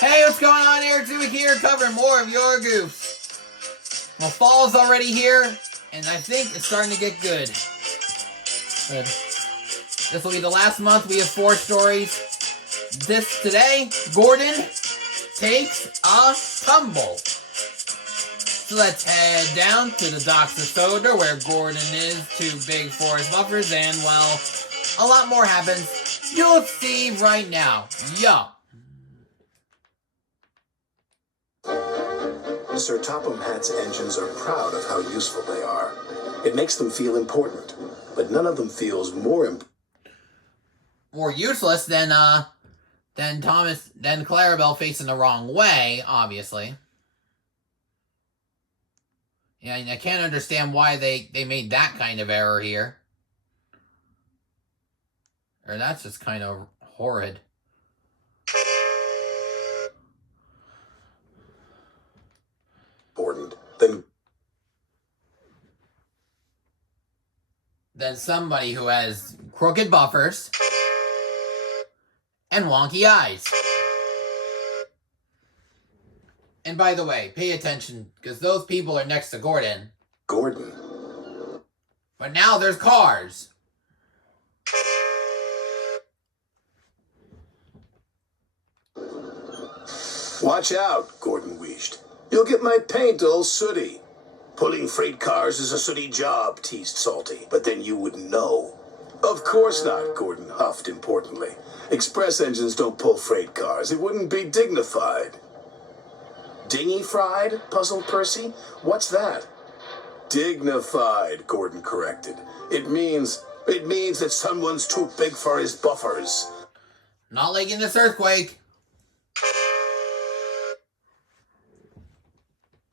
Hey, what's going on? Eric Zuick here, covering more of your Goofs. Well, fall's already here, and I think it's starting to get good. This will be the last month. We have 4 stories. Today, Gordon takes a tumble. So let's head down to the docks of Soda, where Gordon is too big for his buffers, and, well, a lot more happens. You'll see right now. Yup. Sir Topham Hatt's engines are proud of how useful they are. It makes them feel important, but none of them feels more useless than Clarabelle facing the wrong way, obviously. Yeah, I can't understand why they made that kind of error here. Or that's just kind of horrid. important than somebody who has crooked buffers and wonky eyes. And by the way, pay attention, because those people are next to Gordon. Gordon. But now there's cars. Watch out, Gordon wheezed. You'll get my paint all sooty. Pulling freight cars is a sooty job, teased Salty, but then you wouldn't know. Of course not, Gordon huffed importantly. Express engines don't pull freight cars. It wouldn't be dignified. Dinghy-fried? Puzzled Percy. What's that? Dignified, Gordon corrected. It means that someone's too big for his buffers. Not like in this earthquake.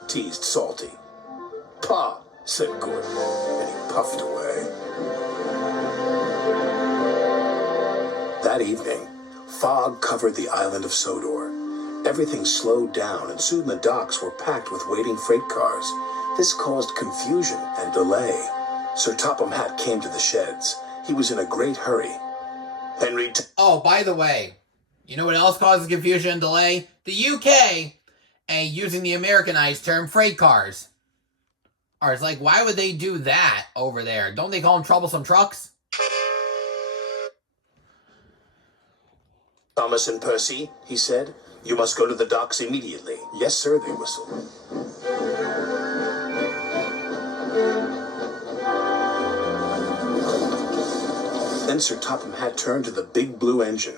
Teased Salty. Pa, said Gordon, and he puffed away. That evening, fog covered the island of Sodor. Everything slowed down, and soon the docks were packed with waiting freight cars. This caused confusion and delay. Sir Topham Hatt came to the sheds. He was in a great hurry. Oh, by the way, you know what else causes confusion and delay? The UK, using the Americanized term, freight cars. Or it's like, why would they do that over there? Don't they call them troublesome trucks? Thomas and Percy, he said, you must go to the docks immediately. Yes, sir, they whistled. Then Sir Topham Hatt turned to the big blue engine.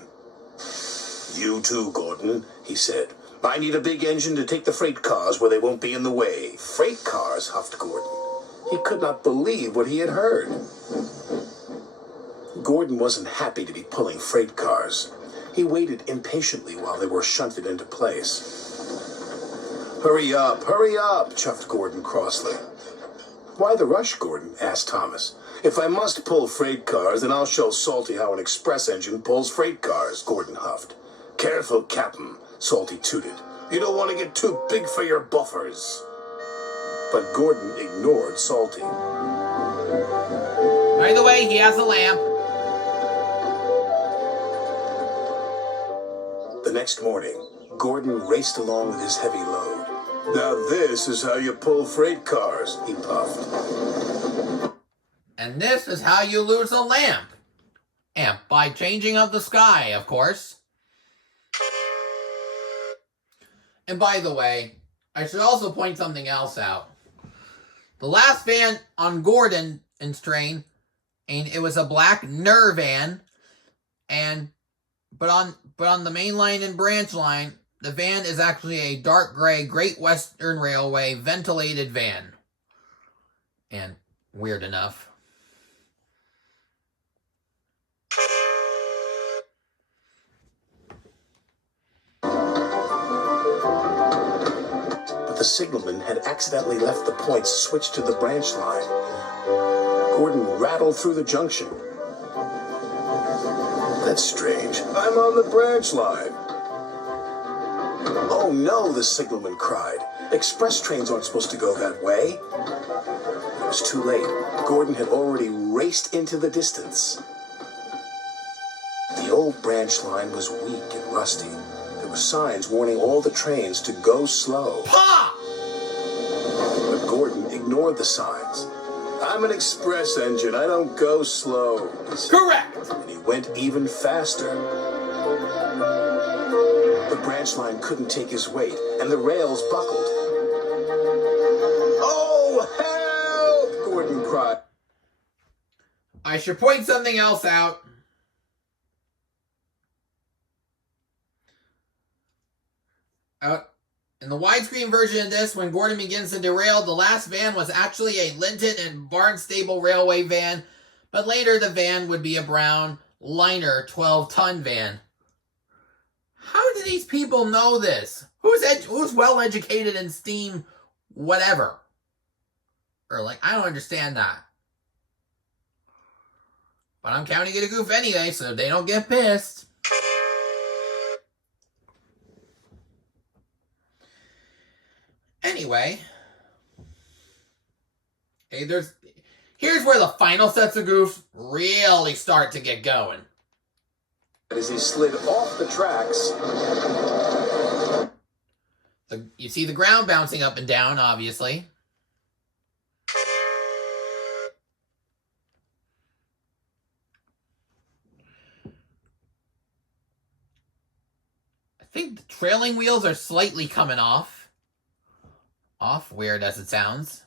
You too, Gordon, he said. I need a big engine to take the freight cars where they won't be in the way. Freight cars, huffed Gordon. He could not believe what he had heard. Gordon wasn't happy to be pulling freight cars. He waited impatiently while they were shunted into place. Hurry up, chuffed Gordon crossly. Why the rush, Gordon? Asked Thomas. If I must pull freight cars, then I'll show Salty how an express engine pulls freight cars, Gordon huffed. Careful, Captain, Salty tooted. You don't want to get too big for your buffers. But Gordon ignored Salty. By the way, he has a lamp. The next morning, Gordon raced along with his heavy load. Now this is how you pull freight cars, he puffed. And this is how you lose a lamp. And by changing of the sky, of course. And by the way, I should also point something else out. The last van on Gordon and Strain, and it was a black Ner van, but on the main line and branch line, the van is actually a dark gray Great Western Railway ventilated van. And weird enough. The signalman had accidentally left the points switched to the branch line. Gordon rattled through the junction. That's strange. I'm on the branch line. Oh no, the signalman cried. Express trains aren't supposed to go that way. It was too late. Gordon had already raced into the distance. The old branch line was weak and rusty. There there were signs warning all the trains to go slow. Pa! But Gordon ignored the signs. I'm an express engine. I don't go slow. Correct! And he went even faster. The branch line couldn't take his weight, and the rails buckled. Oh, help! Gordon cried. I should point something else out. In the widescreen version of this, when Gordon begins to derail, the last van was actually a Linton and Barnstable Railway van, but later the van would be a brown liner 12-ton van. How do these people know this? Who's well educated in steam, whatever? Or I don't understand that. But I'm counting it a goof anyway, so they don't get pissed. Anyway, here's where the final sets of goofs really start to get going. As he slid off the tracks, You see the ground bouncing up and down, obviously. I think the trailing wheels are slightly coming off. Weird as it sounds.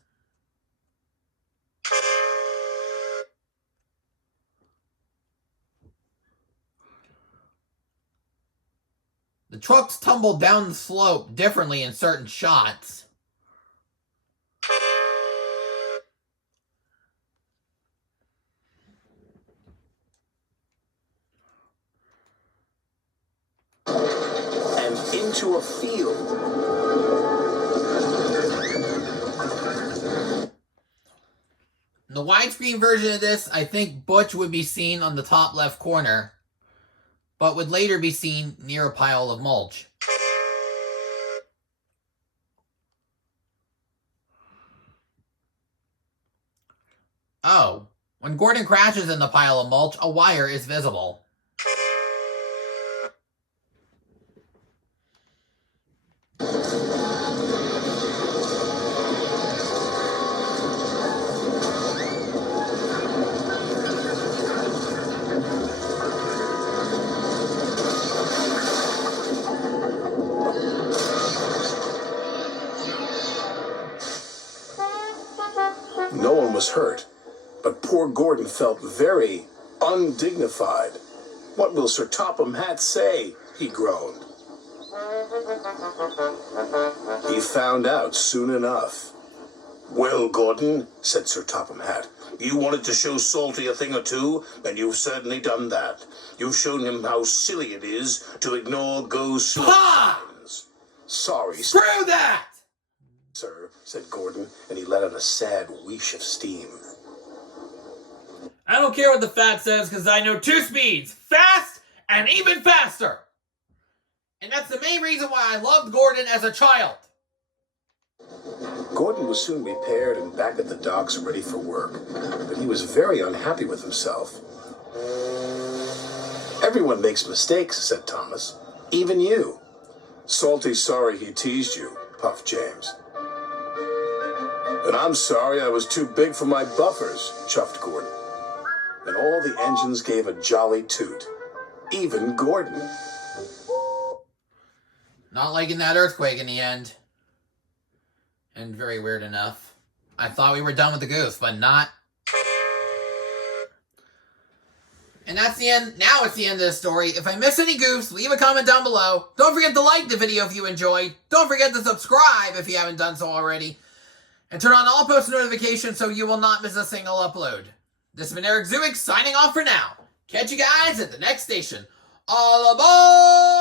The trucks tumble down the slope differently in certain shots. and into a field. In the widescreen version of this, I think Butch would be seen on the top left corner, but would later be seen near a pile of mulch. Oh, when Gordon crashes in the pile of mulch, a wire is visible. No one was hurt, but poor Gordon felt very undignified. What will Sir Topham Hatt say? He groaned. He found out soon enough. Well, Gordon, said Sir Topham Hatt, you wanted to show Salty a thing or two, and you've certainly done that. You've shown him how silly it is to ignore go slow signs. Sorry, Screw that! sir, said Gordon, and he let out a sad wheesh of steam. I don't care what the fat says, because I know two speeds. Fast and even faster. And that's the main reason why I loved Gordon as a child. Gordon was soon repaired and back at the docks ready for work, but he was very unhappy with himself. Everyone makes mistakes, said Thomas. Even you. Salty's sorry he teased you, puffed James. And I'm sorry I was too big for my buffers, chuffed Gordon. And all the engines gave a jolly toot. Even Gordon. Not liking that earthquake in the end. And very weird enough. I thought we were done with the goose, but not. And that's the end. Now it's the end of the story. If I miss any goofs, leave a comment down below. Don't forget to like the video if you enjoyed. Don't forget to subscribe if you haven't done so already. And turn on all post notifications so you will not miss a single upload. This has been Eric Zwick signing off for now. Catch you guys at the next station. All aboard!